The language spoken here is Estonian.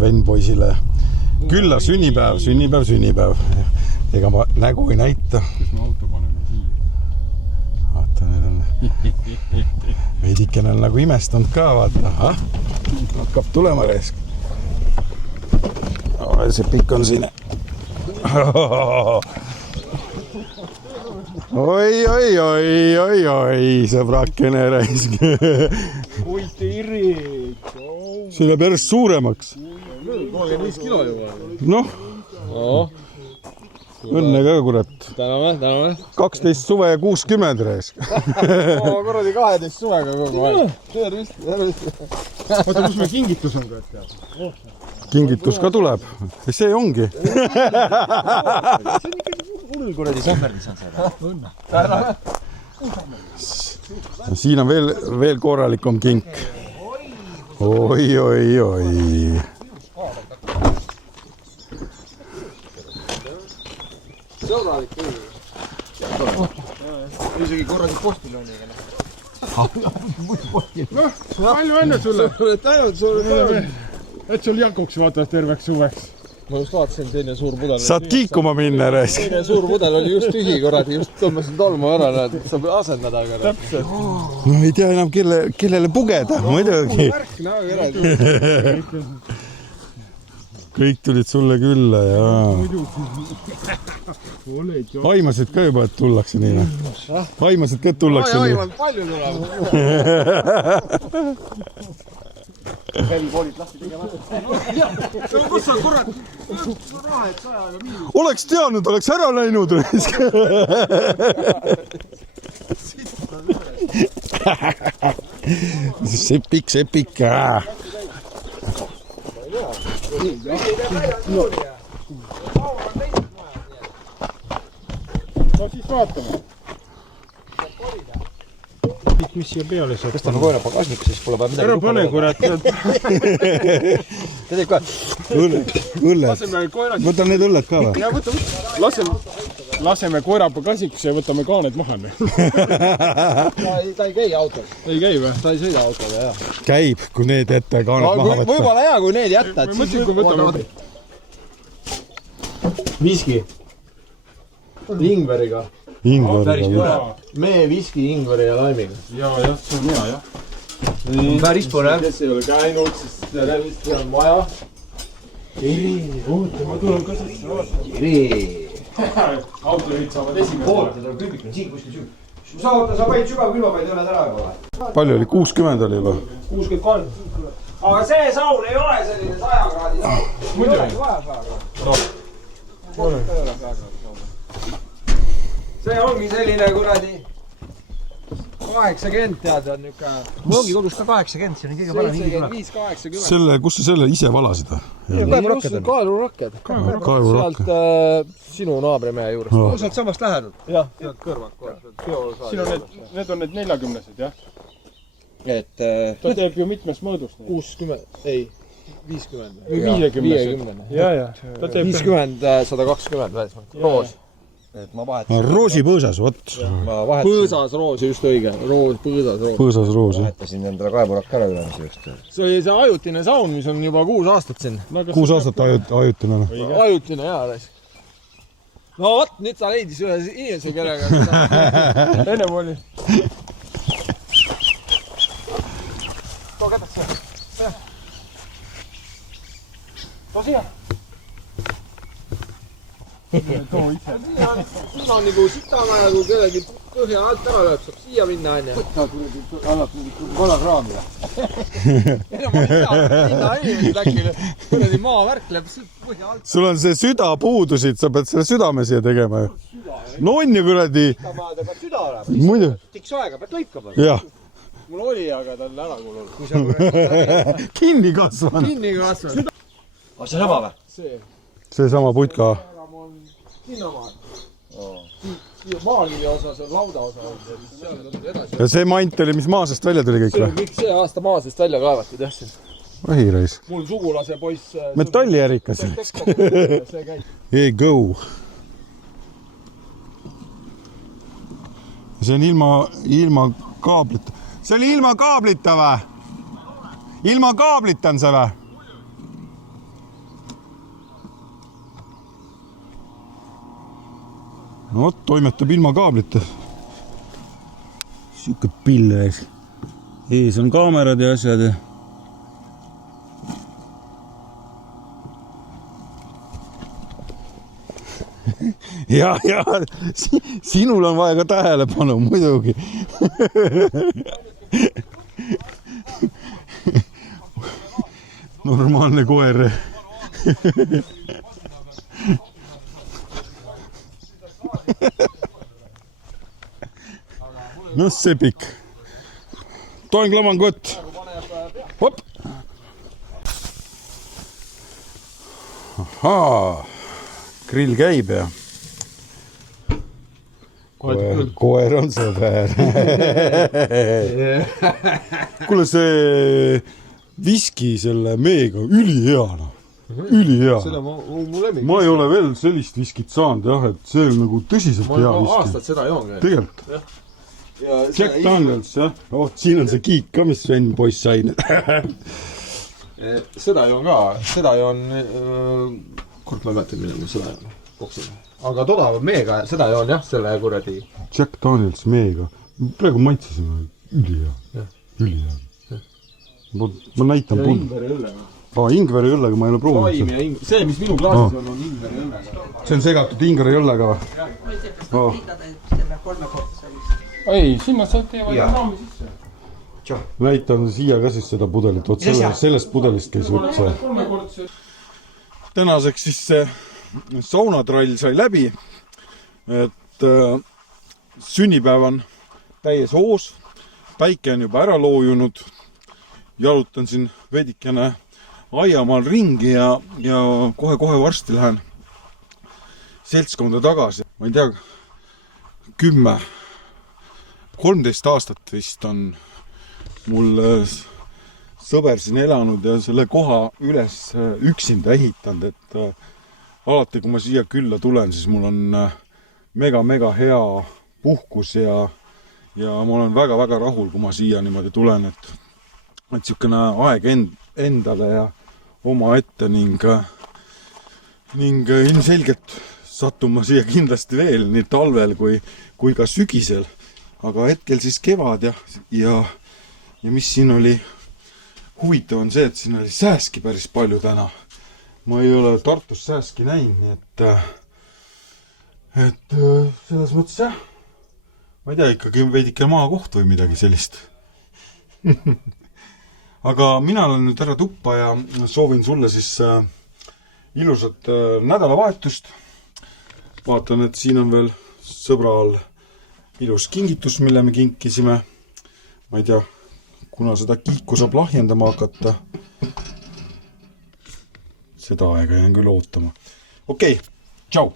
Sven poisile külla sünnipäev. Ega ma nägu ei näita. Kus me auto paneme siia? Vaata, need on veidikene on nagu imestanud ka, vaata. Hakkab tulema reesk. See pikk on siin. Oi, sõbrakene reesk. Oi, Terik! See läheb järjest suuremaks. 35 kilo juba. Noh. Õnne ka, kurat. Täname. 12 suve ja 60 reesk. Korradi 12 suvega kogu aeg. Tervist. Oota, kus me kingitus on ka? Kingitus ka tuleb. See ongi. Hull kuradi sommerdis on seda. Õnne. Siin on veel korralikum kink. Oi. Sõbralik küll. Isegi korralik postiloniga. Palju õnne sulle. Tänud sulle. Et sul jakuks vaata terveks suveks. Ma just vaatasin, teine suur pudel. Saad kiikuma minna, reesk. Teine suur pudel oli just tühi, korradi. Just tõmbasin tolmu ära, näed. Saab asendada. Täpselt. No ei tea enam, kellele pugeda. Muidugi. Kõik tulid sulle külla ja aimasid ka juba, et tullakse nii. Aimasid ka, et tullakse nii. Aiman palju tuleb. Helvolid lahti tegema. Kus on kurat? Raha, et sajaga miinus. Oleks teadnud, oleks ära läinud. Sepik. No siis vaatame. Mis siia peale saab? Kas ta on koera pagasniku, siis pole vaja midagi ära pane, kurat. Ta teeb ka. Õlled. Võta need õlled ka või? Ja laseme koera pagasnikusse ja võtame kaaned maha. Ta ei käi autos. Ei käi või? Ta ei sõida autoga, jah. Käib, kui need ette kaaned maha võtta. Võibolla hea, kui need jätta. Mõtlesin, kui võtame. Viski. Ingveriga. Ingveriga. Mee viski, ingveri ja laimiga. Jah, see on hea, jah. Päris põnev. Kes ei ole käinud, siis tervist on vaja. Kiri. Ma tulen ka sisse. Kiri. Autorid saavad esimene. Oota, ta on külbik on siin kuskil süü. Sa paid sügav külmapaid üle ära juba. Palju oli? 60 oli juba? 63. Aga see saun ei ole selline 100 kraadi saun. Muidu. Ei olegi vaja 100 kraadi. See ongi selline kuradi 80 tead on niuke. Mul ongi kodus ka 80, see on kõige parem hingi tuleb. 75-80. Kus sa selle ise valasid? Kaelurakked. Kaelurakke. Sealt sinu naabrimehe juurest. No. Sealt samast lähedud. Jah, sealt kõrvalt kohe. Siin on need on need 40-sed, jah? Ta teeb ju mitmes mõõdus. 60, ei, 50. Või 50. Ja. Ta teeb 50, 120 välismaalt. Roos. Et ma vahetasin. Roosipõõsas, vot. Põõsas roos, just õige. Põõsas roos. Põõsas roos, jah. Vahetasin endale kaevurakk ära ülemise just. See oli see ajutine saun, mis on juba 6 aastat siin. 6 aastat ajutine. Ajutine, jaa. No vot, nüüd sa leidis ühe inimese, kellega. Ennem oli. Too kätad siia. Too siia. Siin on nagu sitamaja, kui kellegi põhja alt ära lööb, saab siia minna, on ju. Annab mingi 3 kraami. Enam ma ei tea, linna inimesed äkki, kuradi maavärk läheb põhja alt. Sul on see süda puudusid, sa pead selle südame siia tegema ju. No on ju kuradi. Sitamajad peab süda olema. Muidu. Tiks aega pead lõikama. Jah. Mul oli, aga ta on ära kulunud. Kinni kasvanud. Kinni kasvanud. On see sama või? Seesama putka. Sinnamaal. Maalivi osas on lauda osa. Ja see mant oli, mis maa seest välja tuli kõik See või? on kõik see aasta maa seest välja kaevatud, jah siin. Õhireis. Mul sugulase poiss... Metallijärikas. See käib. Hey, go. See on ilma kaablita. See oli ilma kaablita või? Ilma kaablita on see või? no vot, toimetab ilma kaablita. Siuke pilves. Ees on kaamerad ja asjad ja ja sinul on vaja ka tähelepanu muidugi. Normaalne koer. No sepik. Toin klamangut. Hop. Ahaa. Grill käib ja koer on sõber. Kuule, see viski selle meega ülihea. Ülihea. Ma ei ole veel sellist viskit saanud, jah, et see on nagu tõsiselt hea viski. Ma aastad seda joon. Tegelikult. Jack Daniels, jah. Siin on see kiik ka, mis Sven poiss sai. Seda joon ka. Seda joon... Kord ma mäletan, mille ma seda joon. Koksime. Aga toda meega, seda joon jah, selle kuradi. Jack Daniels meega. Praegu maitsesime ülihea. Ülihea. Ma näitan puud. Ingveri õllega. Ingveri õllega ma ei ole proovinud. See, mis minu klaasis on ingveri õllega. See on segatud ingveri õllega või? Ma ei tea, kas te liidade selle kolmekordse. Ei, sinna saad teevad raami sisse. Näitan siia ka siis seda pudelit. Sellest pudelist käis võtsa. Tänaseks siis see saunatrall sai läbi, et sünnipäev on täies hoos, päike on juba ära loojunud, jalutan siin veidikene aiamaal ringi ja kohe varsti lähen seltskonda tagasi. Ma ei tea, 13 aastat vist on mul sõber siin elanud ja selle koha üles üksinda ehitanud, et alati, kui ma siia külla tulen, siis mul on mega hea puhkus ja ma olen väga rahul, kui ma siia niimoodi tulen, et siukene aeg endale ja oma ette ning ilmselgelt satun ma siia kindlasti veel nii talvel kui ka sügisel, aga hetkel siis kevad ja mis siin oli huvitav on see, et siin oli sääski päris palju täna. Ma ei ole Tartus sääski näinud, nii et selles mõttes jah. Ma ei tea, ikkagi veidike maakoht või midagi sellist. Aga mina olen nüüd ära tuppa ja soovin sulle siis ilusat nädalavahetust. Vaatan, et siin on veel sõbral ilus kingitus, mille me kinkisime. Ma ei tea, kuna seda kiiku saab lahjendama hakata. Seda aega jään küll ootama. Okei, tšau!